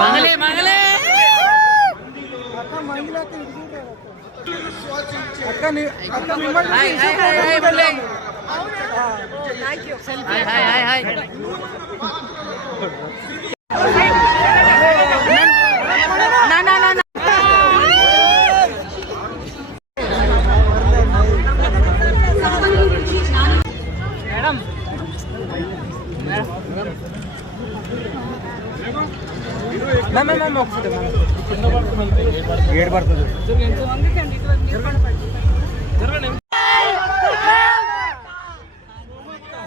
మంగళే మంగళే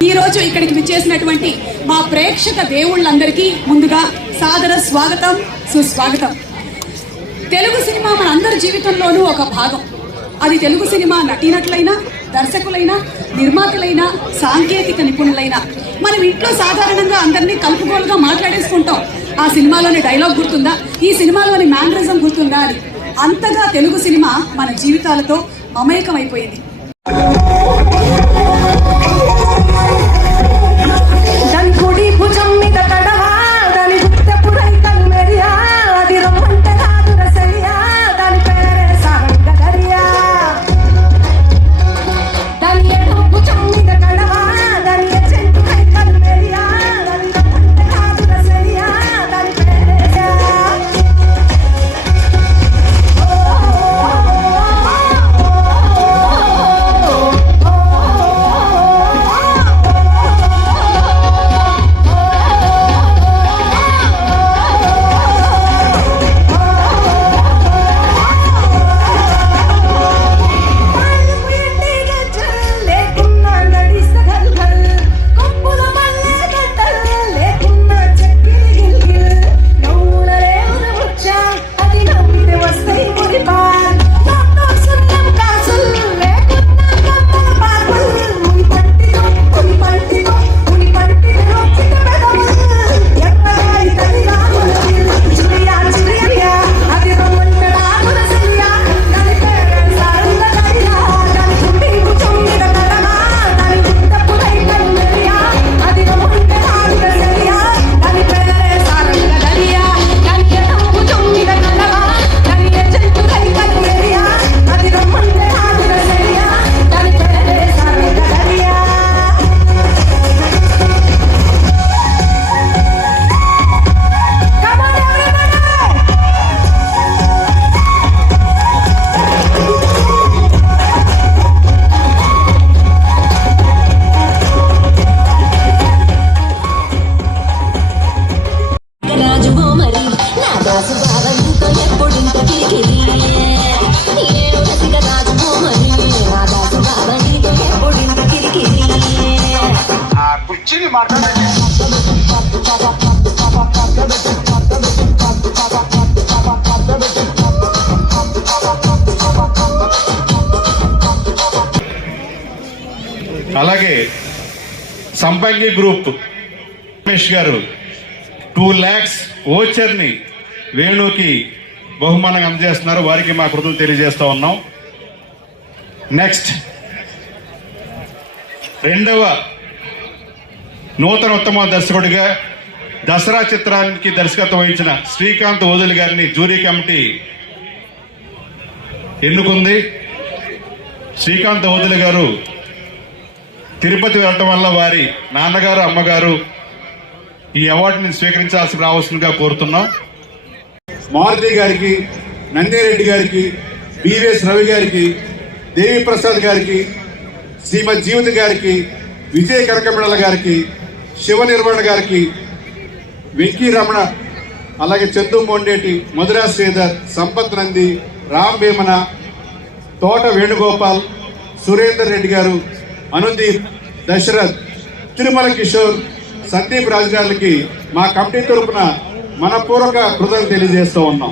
ఈ రోజు ఇక్కడికి విచ్చేసినటువంటి మా ప్రేక్షక దేవుళ్ళందరికీ ముందుగా సాదర స్వాగతం సుస్వాగతం. తెలుగు సినిమా మన అందరి జీవితంలోనూ ఒక భాగం. అది తెలుగు సినిమా నటీనటులైనా, దర్శకులైనా, నిర్మాతలైనా, సాంకేతిక నిపుణులైనా మనం ఇంట్లో సాధారణంగా అందరినీ కలుపుకోలుగా మాట్లాడేసుకుంటాం. ఆ సినిమాలోని డైలాగ్ గుర్తుందా, ఈ సినిమాలోని మ్యానరిజం గుర్తుందా అని. అంతగా తెలుగు సినిమా మన జీవితాలతో మమేకమైపోయింది. అలాగే సంపంగి గ్రూప్ రమేష్ గారు 2 lakhs ఓచర్ని వేణుకి బహుమానంగా అందజేస్తున్నారు. వారికి మా కృతజ్ఞతలు తెలియజేస్తా ఉన్నాం. నెక్స్ట్ రెండవ నూతన ఉత్తమ దర్శకుడిగా దసరా చిత్రానికి దర్శకత్వం వహించిన శ్రీకాంత్ ఓదులు గారిని జ్యూరీ కమిటీ ఎన్నుకుంది. శ్రీకాంత్ ఓదులు గారు తిరుపతి వెళ్ళటం వల్ల వారి నాన్నగారు అమ్మగారు ఈ అవార్డుని స్వీకరించాల్సి రావాల్సిందిగా కోరుతున్నాం. మారుతి గారికి, నందిరెడ్డి గారికి, బివిఎస్ రవి గారికి, దేవిప్రసాద్ గారికి, శ్రీమతి జీవిత గారికి, విజయ కనకమిడల గారికి, శివ నిర్వహణ గారికి, వెంకీ రమణ, అలాగే చందు మొండేటి, మధురా శ్రీధర్, సంపత్ నంది, రామ్ భీమన, తోట వేణుగోపాల్, సురేందర్ రెడ్డి గారు, అనుదీప్, దశరథ్, తిరుమల కిషోర్, సందీప్ రాజు గారికి మా కమిటీ తరఫున మనపూర్వక కృతజ్ఞతలు తెలియజేస్తూ ఉన్నాం.